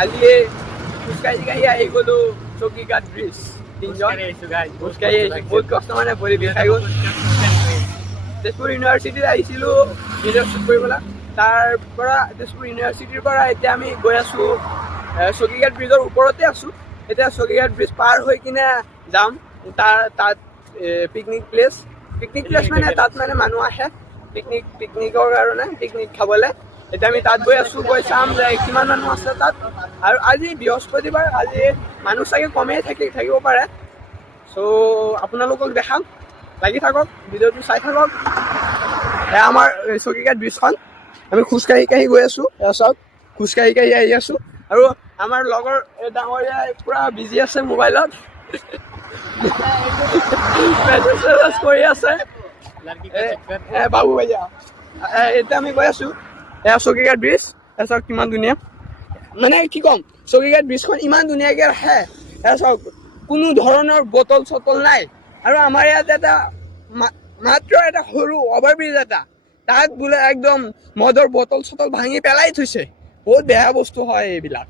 আজি খোজকাঢ়ি আহি গ'লো চকীঘাট ব্ৰিজ তিনিজন খোজকাঢ়ি আহিছোঁ বহুত কষ্ট মানে ভৰি বিষাই গ'ল তেজপুৰ ইউনিভাৰ্চিটিত আহিছিলোঁ ইণ্টাৰ্ণশ্বিপ কৰিবলৈ তাৰ পৰা তেজপুৰ ইউনিভাৰ্চিটিৰ পৰা এতিয়া আমি গৈ আছোঁ চকীঘাট ব্ৰিজৰ ওপৰতে আছোঁ এতিয়া চকীঘাট ব্ৰিজ পাৰ হৈ কিনে যাম তাত পিকনিক প্লেচ মানে তাত মানে মানুহ আহে পিকনিকৰ কাৰণে পিকনিক খাবলৈ এতিয়া আমি তাত গৈ আছোঁ গৈ চাম যে কিমান মানুহ আছে তাত আৰু আজি বৃহস্পতিবাৰ আজি মানুহ চাগে কমেই থাকিব পাৰে চ' আপোনালোকক দেখাম লাগি থাকক ভিডিঅ'টো চাই থাকক এয়া আমাৰ চকীঘাট ব্ৰিজখন আমি খোজকাঢ়ি গৈ আছোঁ এয়া চাওক খোজকাঢ়ি আহি আছোঁ আৰু আমাৰ লগৰ ডাঙৰীয়াই পূৰা বিজি আছে মোবাইলত মেছেজ কৰি আছে বাবু ভাইয়া এতিয়া আমি গৈ আছোঁ এয়া চকীঘাট ব্ৰিজ এয়া চাওক কিমান ধুনীয়া মানে কি ক'ম চকীঘাট ব্ৰিজখন ইমান ধুনীয়াকৈ ৰাখে এয়া চাওক কোনো ধৰণৰ বটল চটল নাই আৰু আমাৰ ইয়াত এটা মাত্ৰ এটা সৰু অভাৰব্ৰিজ এটা তাত বোলে একদম মদৰ বটল চটল ভাঙি পেলাই থৈছে বহুত বেয়া বস্তু হয় এইবিলাক